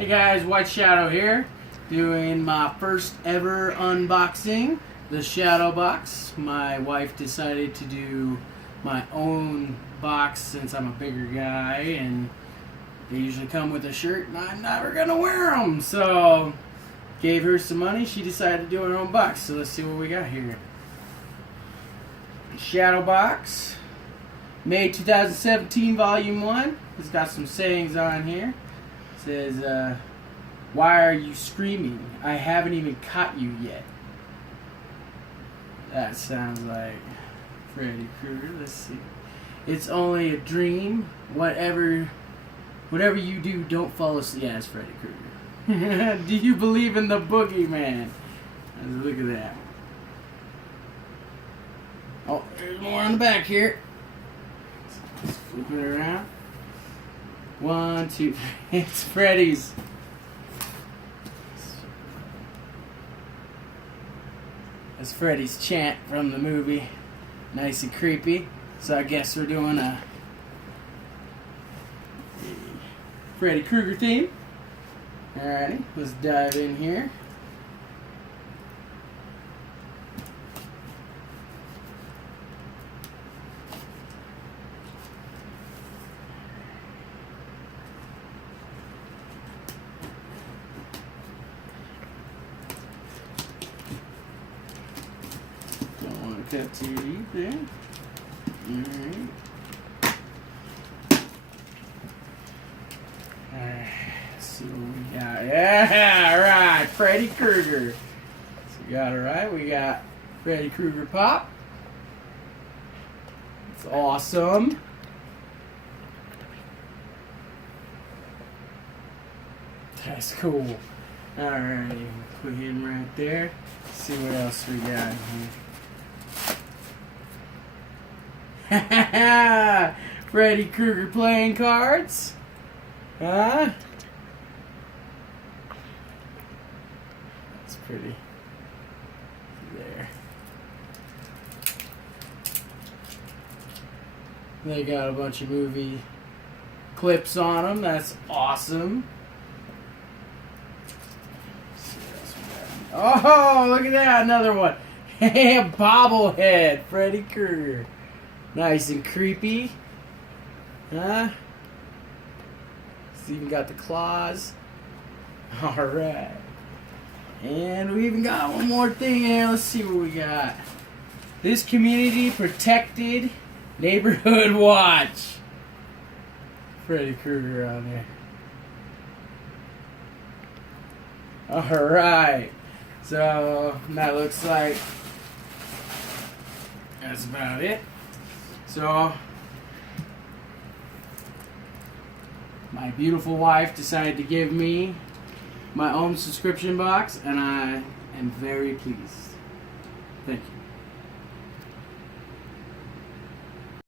Hey guys, White Shadow here, doing my first ever unboxing, the SShaDDow Box. My wife decided to do my own box since I'm a bigger guy and they usually come with a shirt and I'm never gonna wear them. So, gave her some money, she decided to do her own box. So let's see what we got here. SShaDDow Box, May 2017, Volume 1. It's got some sayings on here. It says, why are you screaming? I haven't even caught you yet. That sounds like Freddy Krueger. Let's see. It's only a dream. Whatever you do, don't fall asleep. Yeah, it's Freddy Krueger. Do you believe in the boogeyman? Look at that. Oh, there's more on the back here. Let's flip it around. 1, 2, 3. It's Freddy's. That's Freddy's chant from the movie. Nice and creepy. So I guess we're doing a Freddy Krueger theme. Alrighty, let's dive in here. Cut too deep there. Alright. Alright. Let's see what we got. Yeah, alright. Freddy Krueger. So we got it right. We got Freddy Krueger Pop. It's awesome. That's cool. Alright. Put him right there. Let's see what else we got here. Freddy Krueger playing cards? Huh? That's pretty. There. They got a bunch of movie clips on them. That's awesome. Oh, look at that. Another one. Hey, bobblehead. Freddy Krueger. Nice and creepy. Huh? It's even got the claws. Alright. And we even got one more thing here. Let's see what we got. This community protected neighborhood watch. Freddy Krueger on there. Alright. So that looks like that's about it. So, my beautiful wife decided to give me my own subscription box, and I am very pleased. Thank you.